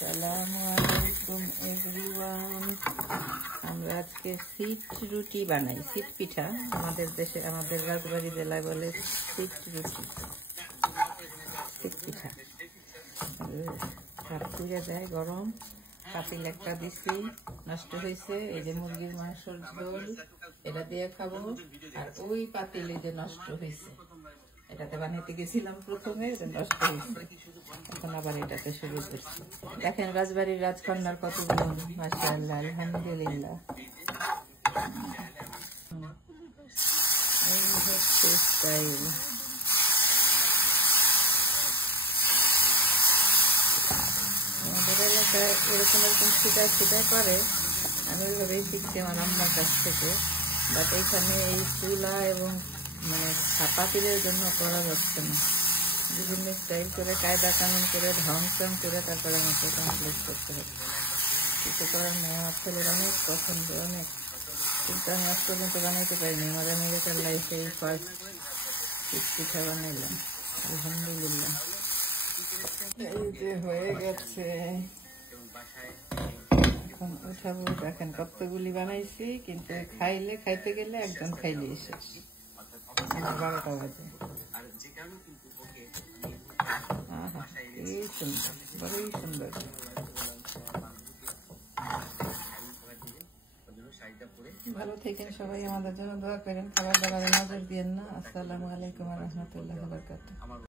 আসসালামু আলাইকুম এভরিওয়ান। আমরা আজকে সিট রুটি বানাই, সিট পিঠা। আমাদের দেশে, আমাদের রাজবাড়ী জেলায় বলে সিট রুটি, সিট পিঠা। হাত পুড়ে যায়, গরম। পাতিল একটা দিছি, নষ্ট হয়েছে। এই যে মুরগির মাংসর ঝোল, এটা দিয়ে খাবো। আর ওই পাতিলে যে নষ্ট হয়েছে, এটাতে বানাইতে গেছিলাম প্রথমে, এটা নষ্ট হয়েছে, এখন আবার এটাতে শুরু করছি। দেখেন রাজবাড়ির রাজকন্যার কত গুণ, মাশাআল্লাহ, আলহামদুলিল্লাহ। এই হচ্ছে স্টাইল। আমাদের এলাকায় এরকম এরকম ছিটায় ছিটায় করে, আমি ওইভাবেই শিখছি আমার আম্মার কাছ থেকে। বাট এইখানে এই চুলা এবং মানে পাতিলের জন্য করা যাচ্ছে না। বিভিন্ন স্টাইল করে, কায়দা কানুন করে, ঢং চং করে তারপরে আমাকে কমপ্লিট করতে হচ্ছে। কিছু করার নেই, আমার ছেলের অনেক পছন্দ, অনেক। কিন্তু আমি আজ পর্যন্ত বানাইতে পারিনি। আমার আমেরিকার লাইফে এই ফার্স্ট পিঠা বানাইলাম, আলহামদুলিল্লাহ। এই যে হয়ে গেছে, এখন উঠাবো। দেখেন কতগুলি বানাইছি, কিন্তু খাইতে গেলে একজন খাইলেই শেষ। আমার 12টা বাজে। আহা, কি সুন্দর, বড়ই সুন্দর। ভালো থাকেন সবাই, আমাদের জন্য দোয়া করেন, খাবার দাবারে নজর দিয়েন না। আসসালামু আলাইকুম ওয়া রাহমাতুল্লাহি ওয়া বারাকাতুহু।